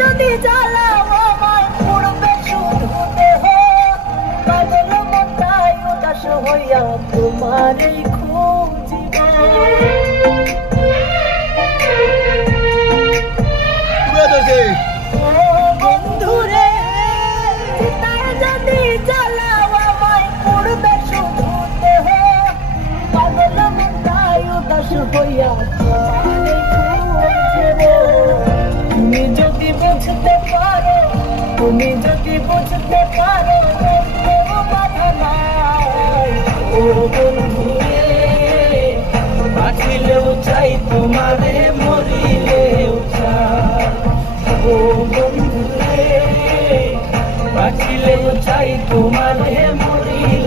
যদি জ্বালাও আমায় পুড়বে শুধু দেহ পাগল মনটাই উদাস হইয়া তোমারই খুঁজিব বন্ধুরে চিতায় যদি জ্বালাও আমায় পুড়বে শুধু দেহ পাগল মনটাই উদাস হইয়া তোমারই খুঁজিব তুমি যদি বুঝতে পারো বাধা নাই ও বন্ধুরে বাঁচিলেও চাই তোমারে মরিলেও চাই ও বন্ধুরে বাঁচিলেও চাই তোমারে মরিলেও